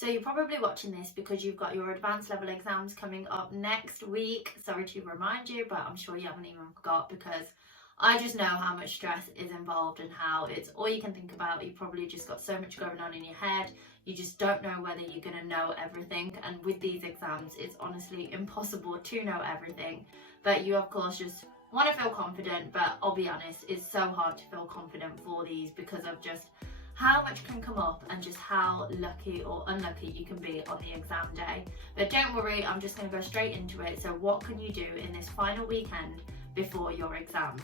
So you're probably watching this because you've got your advanced level exams coming up next week. Sorry to remind you, but I'm sure you haven't even forgot, because I just know how much stress is involved and how it's all you can think about. You probably just got so much going on in your head. You just don't know whether you're going to know everything. And with these exams, it's honestly impossible to know everything. But you, of course, just want to feel confident. But I'll be honest, it's so hard to feel confident for these because of just how much can come up and just how lucky or unlucky you can be on the exam day. But don't worry, I'm just going to go straight into it. So what can you do in this final weekend before your exams?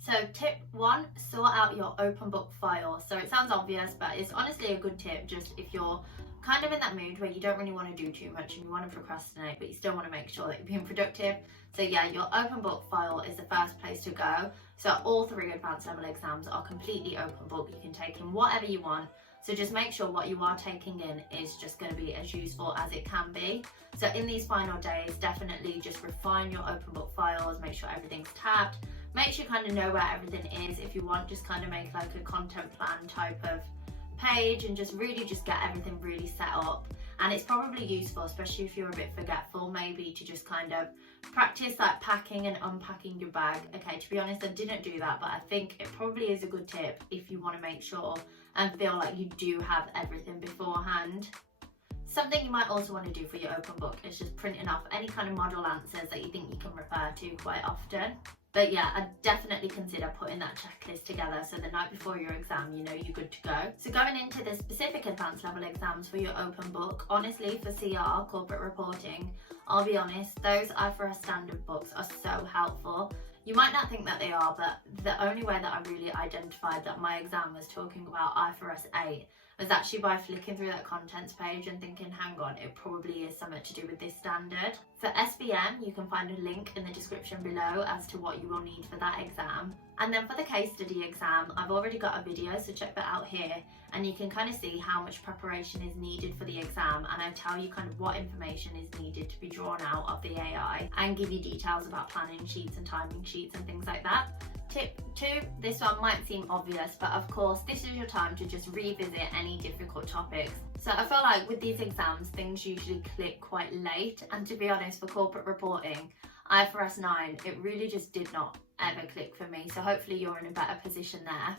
So tip 1, sort out your open book file. So it sounds obvious, but it's honestly a good tip just if you're kind of in that mood where you don't really want to do too much and you want to procrastinate, but you still want to make sure that you're being productive. So yeah, your open book file is the first place to go. So all 3 advanced level exams are completely open book. You can take in whatever you want. So just make sure what you are taking in is just going to be as useful as it can be. So in these final days, definitely just refine your open book files, make sure everything's tabbed. Make sure you kind of know where everything is. If you want, just kind of make like a content plan type of page and just really just get everything really set up. And it's probably useful, especially if you're a bit forgetful, maybe to just kind of practice like packing and unpacking your bag. Okay, to be honest, I didn't do that, but I think it probably is a good tip if you want to make sure and feel like you do have everything beforehand. Something you might also want to do for your open book is just printing off any kind of model answers that you think you can refer to quite often. But yeah, I'd definitely consider putting that checklist together so the night before your exam, you know you're good to go. So going into the specific advanced level exams for your open book, honestly for CR, corporate reporting, I'll be honest, those IFRS standard books are so helpful. You might not think that they are, but the only way that I really identified that my exam was talking about IFRS 8 was actually by flicking through that contents page and thinking, hang on, it probably is something to do with this standard. For SBM, you can find a link in the description below as to what you will need for that exam. And then for the case study exam, I've already got a video, so check that out here. And you can kind of see how much preparation is needed for the exam. And I tell you kind of what information is needed to be drawn out of the AI and give you details about planning sheets and timing sheets and things like that. Tip 2, this one might seem obvious, but of course this is your time to just revisit any difficult topics. So I feel like with these exams, things usually click quite late, and to be honest, for corporate reporting, IFRS 9, it really just did not ever click for me. So hopefully you're in a better position there.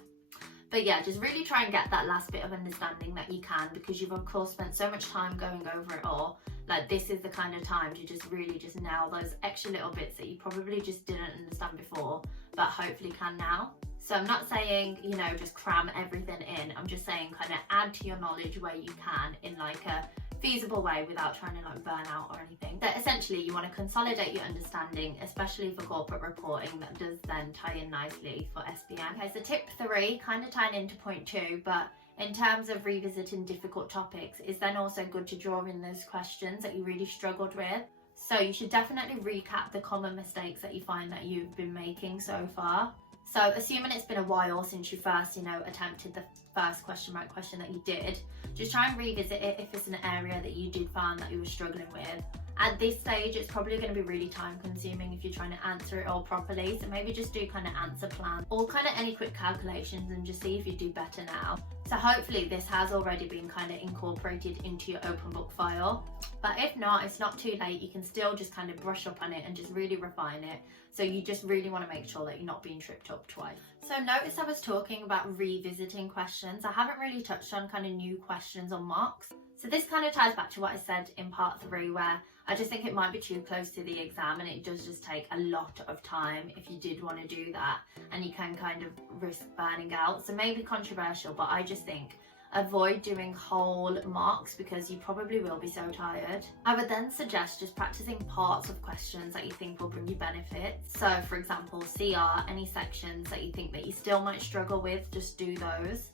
But yeah, just really try and get that last bit of understanding that you can, because you've of course spent so much time going over it all. Like this is the kind of time to just really just nail those extra little bits that you probably just didn't understand before, but hopefully can now. So I'm not saying, you know, just cram everything in. I'm just saying kind of add to your knowledge where you can in like a feasible way without trying to like burn out or anything. But essentially you want to consolidate your understanding, especially for corporate reporting, that does then tie in nicely for SBM. Okay, so tip 3, kind of tying into point 2, but in terms of revisiting difficult topics, it's then also good to draw in those questions that you really struggled with. So you should definitely recap the common mistakes that you find that you've been making so far. So assuming it's been a while since you first, attempted the first question that you did, just try and revisit it if it's an area that you did find that you were struggling with. At this stage, it's probably going to be really time consuming if you're trying to answer it all properly. So maybe just do kind of answer plan or kind of any quick calculations and just see if you do better now. So hopefully this has already been kind of incorporated into your open book file. But if not, it's not too late. You can still just kind of brush up on it and just really refine it. So you just really want to make sure that you're not being tripped up twice. So notice I was talking about revisiting questions. I haven't really touched on kind of new questions or mocks. So this kind of ties back to what I said in part 3, where I just think it might be too close to the exam and it does just take a lot of time if you did want to do that, and you can kind of risk burning out. So maybe controversial, but I just think avoid doing whole mocks because you probably will be so tired. I would then suggest just practicing parts of questions that you think will bring you benefits. So for example, CR, any sections that you think that you still might struggle with, just do those,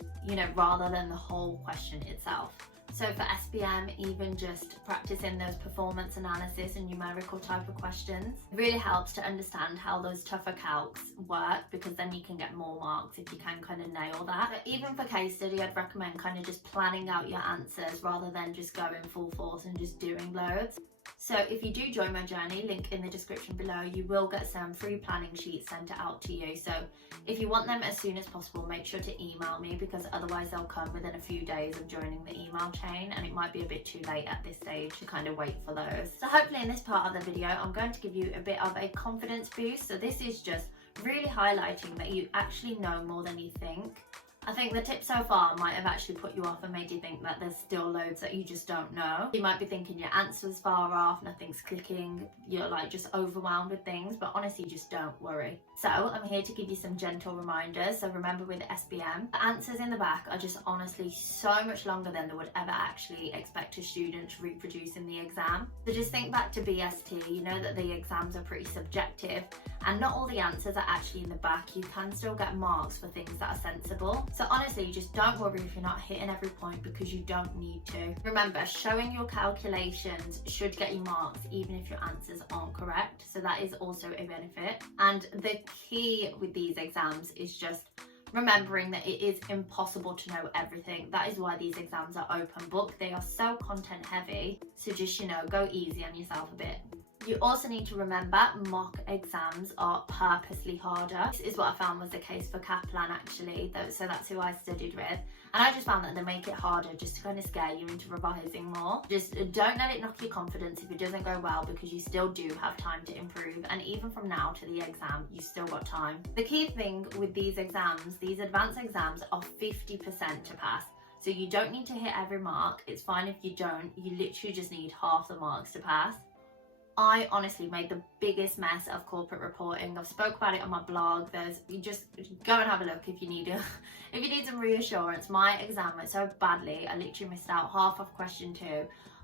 rather than the whole question itself. So for SBM, even just practicing those performance analysis and numerical type of questions, it really helps to understand how those tougher calcs work, because then you can get more marks if you can kind of nail that. But even for case study, I'd recommend kind of just planning out your answers rather than just going full force and just doing loads. So if you do join my journey, link in the description below, you will get some free planning sheets sent out to you. So if you want them as soon as possible, make sure to email me, because otherwise they'll come within a few days of joining the email chain, and it might be a bit too late at this stage to kind of wait for those. So hopefully in this part of the video, I'm going to give you a bit of a confidence boost. So this is just really highlighting that you actually know more than you think. I think the tip so far might have actually put you off and made you think that there's still loads that you just don't know. You might be thinking your answer's far off, nothing's clicking, you're like just overwhelmed with things, but honestly, just don't worry. So I'm here to give you some gentle reminders. So remember, with SBM, the answers in the back are just honestly so much longer than they would ever actually expect a student to reproduce in the exam. So just think back to BST, you know that the exams are pretty subjective and not all the answers are actually in the back. You can still get marks for things that are sensible. So honestly, just don't worry if you're not hitting every point, because you don't need to. Remember, showing your calculations should get you marks even if your answers aren't correct. So that is also a benefit. And the key with these exams is just remembering that it is impossible to know everything. That is why these exams are open book. They are so content heavy. So just, go easy on yourself a bit. You also need to remember mock exams are purposely harder. This is what I found was the case for Kaplan actually, so that's who I studied with. And I just found that they make it harder just to kind of scare you into revising more. Just don't let it knock your confidence if it doesn't go well, because you still do have time to improve. And even from now to the exam, you still got time. The key thing with these exams, these advanced exams, are 50% to pass. So you don't need to hit every mark. It's fine if you don't. You literally just need half the marks to pass. I honestly made the biggest mess of corporate reporting. I've spoke about it on my blog. You just go and have a look if you need it. If you need some reassurance. My exam went so badly, I literally missed out half of question 2.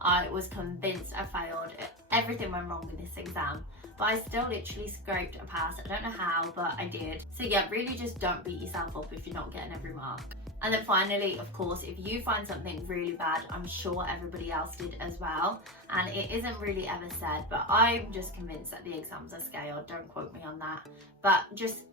I was convinced I failed. Everything went wrong with this exam, but I still literally scraped a pass. I don't know how, but I did. So yeah, really just don't beat yourself up if you're not getting every mark. And then finally, of course, if you find something really bad, I'm sure everybody else did as well. And it isn't really ever said, but I'm just convinced that the exams are scaled. Don't quote me on that. But just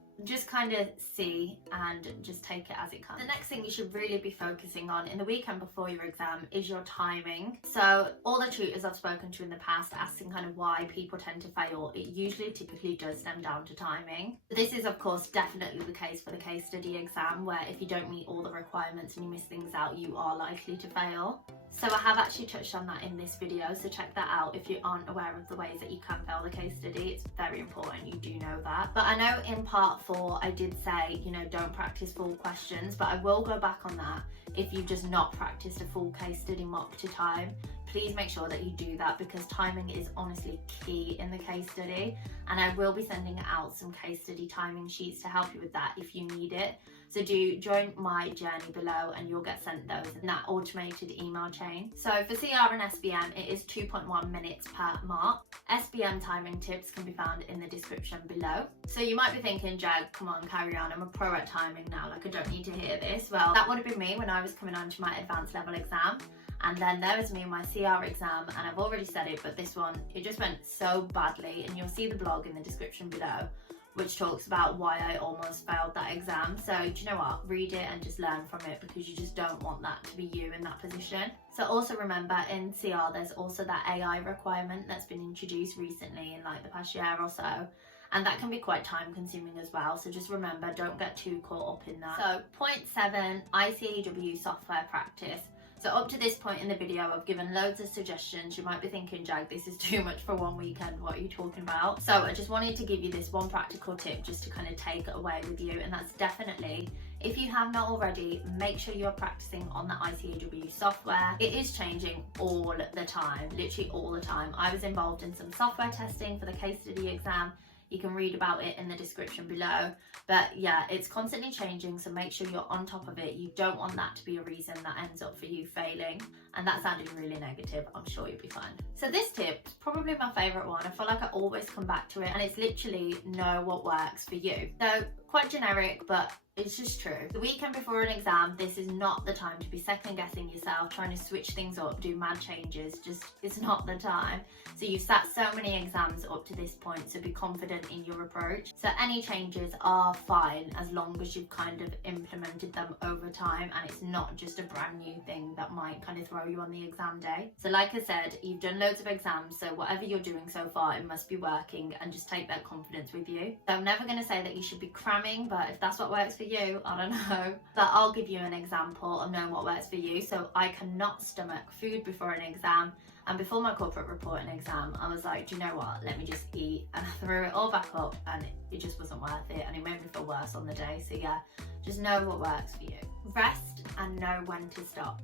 kind of see and just take it as it comes. The next thing you should really be focusing on in the weekend before your exam is your timing. So all the tutors I've spoken to in the past asking kind of why people tend to fail, it usually typically does stem down to timing. This is of course definitely the case for the case study exam, where if you don't meet all the requirements and you miss things out, you are likely to fail. So I have actually touched on that in this video, so check that out if you aren't aware of the ways that you can fail the case study. It's very important, you do know that. But I know in part 4 I did say, don't practice full questions, but I will go back on that. If you've just not practiced a full case study mock to time, please make sure that you do that, because timing is honestly key in the case study. And I will be sending out some case study timing sheets to help you with that if you need it. So do join my journey below and you'll get sent those in that automated email chain. So for CR and SBM, it is 2.1 minutes per mark. SBM timing tips can be found in the description below. So you might be thinking, Jag, come on, carry on. I'm a pro at timing now, like I don't need to hear this. Well, that would have been me when I was coming on to my advanced level exam. And then there was me in my CR exam, and I've already said it, but this one, it just went so badly. And you'll see the blog in the description below, which talks about why I almost failed that exam. So do you know what? Read it and just learn from it, because you just don't want that to be you in that position. So also remember, in CR, there's also that AI requirement that's been introduced recently in like the past year or so. And that can be quite time consuming as well. So just remember, don't get too caught up in that. So point 7, ICAEW software practice. So up to this point in the video, I've given loads of suggestions. You might be thinking, Jag, this is too much for one weekend. What are you talking about? So I just wanted to give you this one practical tip just to kind of take it away with you. And that's definitely, if you have not already, make sure you're practicing on the ICAEW software. It is changing all the time, literally all the time. I was involved in some software testing for the case study exam. You can read about it in the description below. But yeah, it's constantly changing, so make sure you're on top of it. You don't want that to be a reason that ends up for you failing. And that sounded really negative. I'm sure you'll be fine. So this tip is probably my favorite one. I feel like I always come back to it, and it's literally know what works for you. So Quite generic, but it's just true. The weekend before an exam, this is not the time to be second guessing yourself, trying to switch things up, do mad changes. Just, it's not the time. So you've sat so many exams up to this point, so be confident in your approach. So any changes are fine as long as you've kind of implemented them over time and it's not just a brand new thing that might kind of throw you on the exam day. So like I said, you've done loads of exams, so whatever you're doing so far, it must be working, and just take that confidence with you. So I'm never going to say that you should be cramming, but if that's what works for you, I don't know. But I'll give you an example of knowing what works for you. So I cannot stomach food before an exam, and before my corporate reporting exam, I was like, do you know what, let me just eat, and I threw it all back up and it just wasn't worth it, and it made me feel worse on the day. So yeah, just know what works for you. Rest and know when to stop.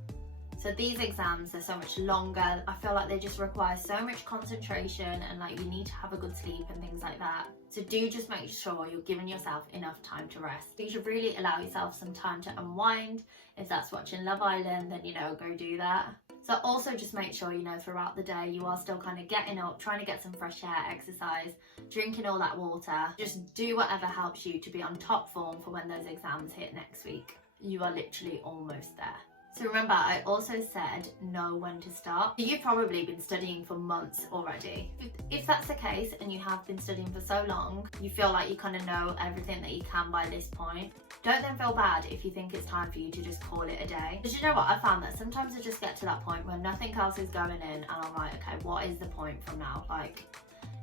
So these exams are so much longer. I feel like they just require so much concentration, and like you need to have a good sleep and things like that. So do just make sure you're giving yourself enough time to rest. You should really allow yourself some time to unwind. If that's watching Love Island, then go do that. So also just make sure, throughout the day you are still kind of getting up, trying to get some fresh air, exercise, drinking all that water. Just do whatever helps you to be on top form for when those exams hit next week. You are literally almost there. So remember, I also said know when to start. You've probably been studying for months already. If that's the case and you have been studying for so long, you feel like you kind of know everything that you can by this point, don't then feel bad if you think it's time for you to just call it a day. Because you know what, I found that sometimes I just get to that point where nothing else is going in and I'm like, okay, what is the point from now? Like,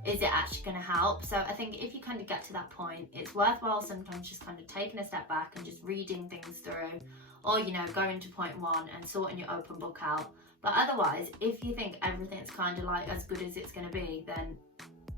is it actually going to help? So I think if you kind of get to that point, it's worthwhile sometimes just kind of taking a step back and just reading things through, or going to point one and sorting your open book out. But otherwise, if you think everything's kind of like as good as it's going to be, then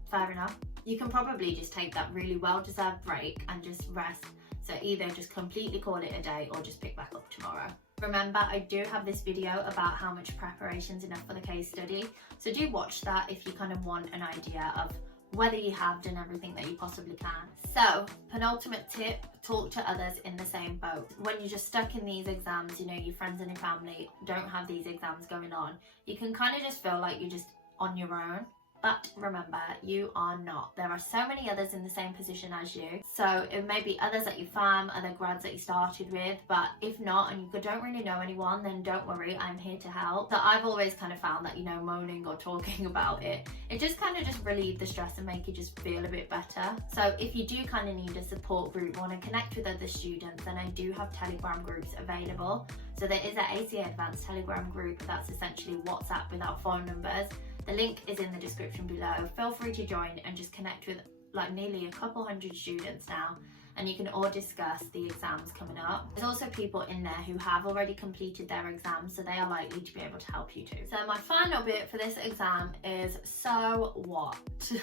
fair enough. You can probably just take that really well-deserved break and just rest. So either just completely call it a day or just pick back up tomorrow. Remember, I do have this video about how much preparation is enough for the case study. So do watch that if you kind of want an idea of whether you have done everything that you possibly can. So, penultimate tip, talk to others in the same boat. When you're just stuck in these exams, your friends and your family don't have these exams going on, you can kind of just feel like you're just on your own. But remember, you are not. There are so many others in the same position as you. So it may be others at your farm, other grads that you started with, but if not, and you don't really know anyone, then don't worry, I'm here to help. So I've always kind of found that, moaning or talking about it just kind of just relieve the stress and make you just feel a bit better. So if you do kind of need a support group, want to connect with other students, then I do have Telegram groups available. So there is an ACA Advanced Telegram group that's essentially WhatsApp without phone numbers. The link is in the description below. Feel free to join and just connect with like nearly a couple hundred students now, and you can all discuss the exams coming up. There's also people in there who have already completed their exams, so they are likely to be able to help you too. So my final bit for this exam is so what?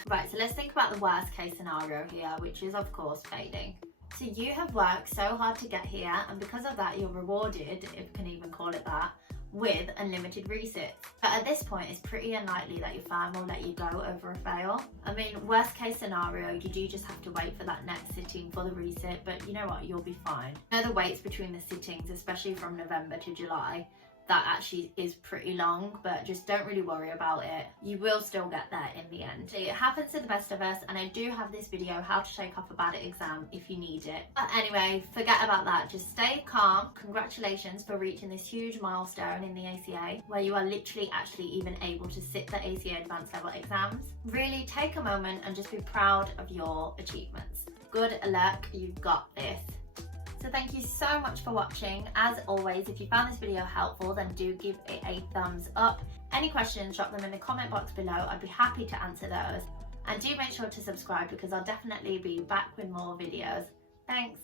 Right, so let's think about the worst case scenario here, which is of course failing. So you have worked so hard to get here, and because of that you're rewarded, if you can even call it that, with unlimited resits. But at this point, it's pretty unlikely that your firm will let you go over a fail. I mean, worst case scenario, you do just have to wait for that next sitting for the resit, but you know what, you'll be fine. The waits between the sittings, especially from November to July, that actually is pretty long, but just don't really worry about it. You will still get there in the end. It happens to the best of us, and I do have this video, how to take off a bad exam, if you need it. But anyway, forget about that. Just stay calm. Congratulations for reaching this huge milestone in the ACA, where you are literally actually even able to sit the ACA Advanced Level exams. Really take a moment and just be proud of your achievements. Good luck, you've got this. So thank you so much for watching. As always, if you found this video helpful, then do give it a thumbs up. Any questions, drop them in the comment box below. I'd be happy to answer those. And do make sure to subscribe because I'll definitely be back with more videos. Thanks.